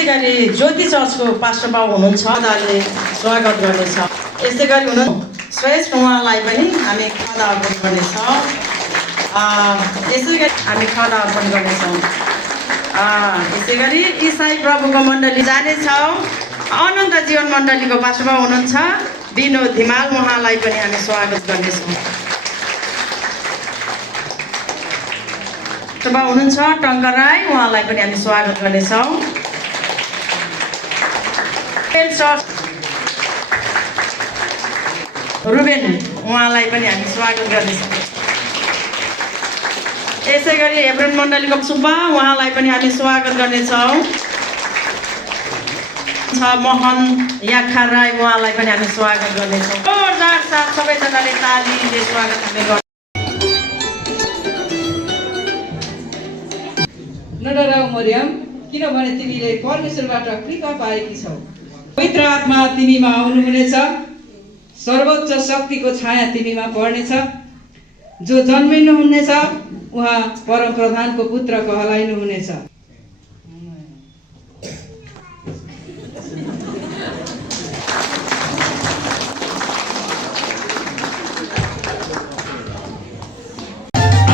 त्यसै गरी ज्योति चर्चको पास्टर बाबु हुनुहुन्छ, उहाँले स्वागत गर्नेछ। यसै गरी हुनु श्रेष्ठ उहाँलाई पनि हामी खाना अर्पण गर्नेछौँ। यसै गरी हामी खाना अर्पण गर्नेछौँ। यसै गरी इसाई प्रभुको मण्डली जानेछौँ। अनन्त जीवन मण्डलीको पास्टर बाबु हुनुहुन्छ विनोद धिमाल, उहाँलाई पनि हामी स्वागत गर्नेछौँ। बाबु हुनुहुन्छ टङ्कर राई, उहाँलाई पनि हामी स्वागत गर्नेछौँ। रुबेन, उहाँलाई पनि हामी स्वागत गर्नेछौँ। यसै गरी हेब्रोन मण्डलीको सुब्बा, उहाँलाई पनि हामी स्वागत गर्नेछौँ। मोहन याखा राई, उहाँलाई पनि हामी स्वागत गर्नेछौँ। जोरदार साथ सबैजनाले तालीले स्वागत हामी गर्छौँ। नडराऊ मरियम, किनभने तिमीले परमेश्वरबाट कृपा पाएकी छौ। पवित्र आत्मा तिमीमा आउनुहुनेछ, सर्वोच्च शक्तिको छाया तिमीमा पर्नेछ। जो जन्मिनुहुनेछ उहाँ परमप्रधानको पुत्र कहलाइनुहुनेछ।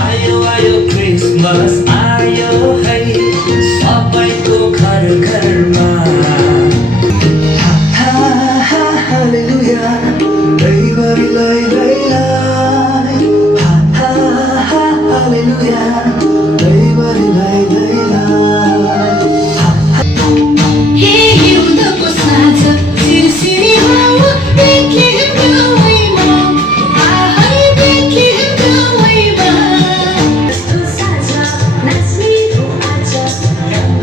आयो क्रिसमस आयो है सबैको घर घरमा। हालेलुया दैवरीलाई दैलाई, हालेलुया दैवरीलाई दैलाई। हे हिउँदको साँझ सिरसिरी हावा देखे गाउँमा, आहै देखे गाउँमा। यस्तो साँझ नाच्ने हो आज,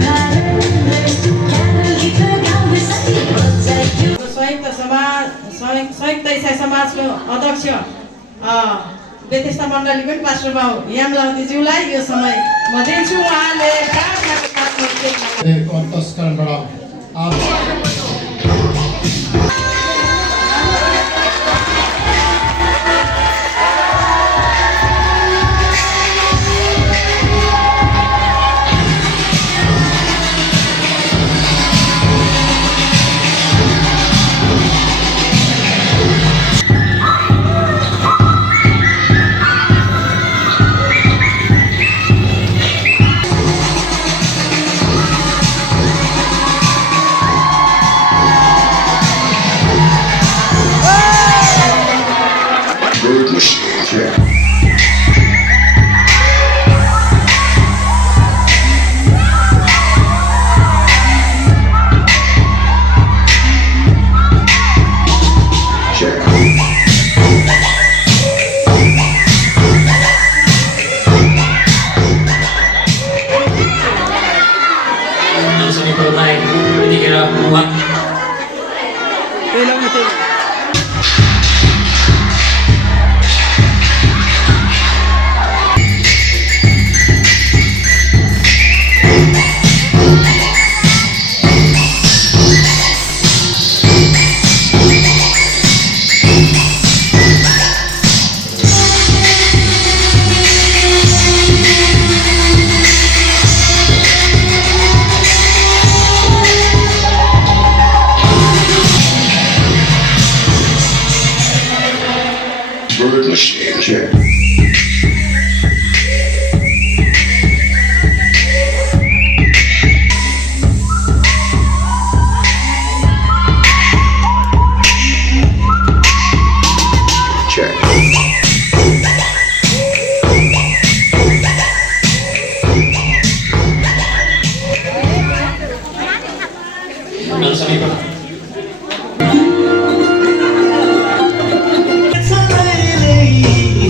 गाउँघरले क्यारल गीत गाउँदै साथी बजाइयो। संयुक्त इसाई समाजको अध्यक्ष बेथेस्ता मण्डलीको पनि पास्टर बाबु यामलावतीज्यूलाई यो समय म दिन्छु। उहाँले प्रार्थनाको साथमा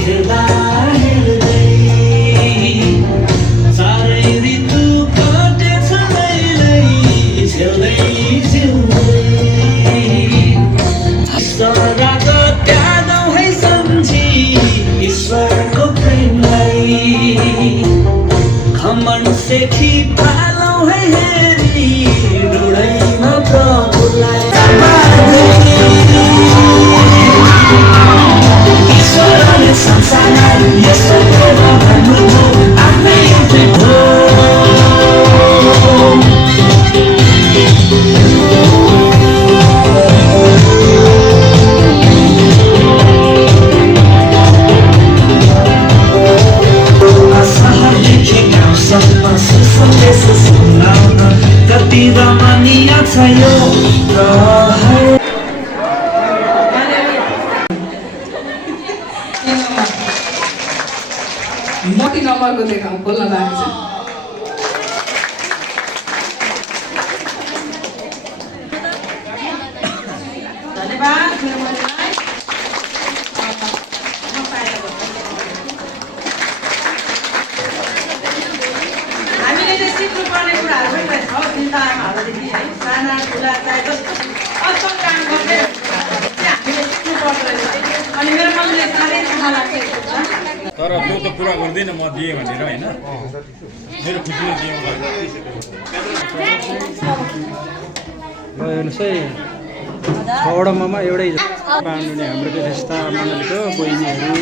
हेर्दा कति नम्बरको देखाउँ बोल्न लागेको छ धन्यवाद मेरो मन्त्रीलाई। हामीले चाहिँ सिक्नुपर्ने कुराहरू पनि रहेछ चिन्ता आमाहरूदेखि है साना ठुला चाहे जस्तो असल काम गर्ने चाहिँ हामीले सिक्नुपर्दो रहेछ। अनि मेरो मनले साह्रै थाहा लाग्छ यो कुरा। तर त्यो त पुरा गर्दैन म दिएँ भनेर होइन मेरो खुसीले दिएँ हेर्नुहोस् है 6वटा मामा एउटै पाउनु नि हाम्रो व्यवस्था मण्डलीको बहिनीहरू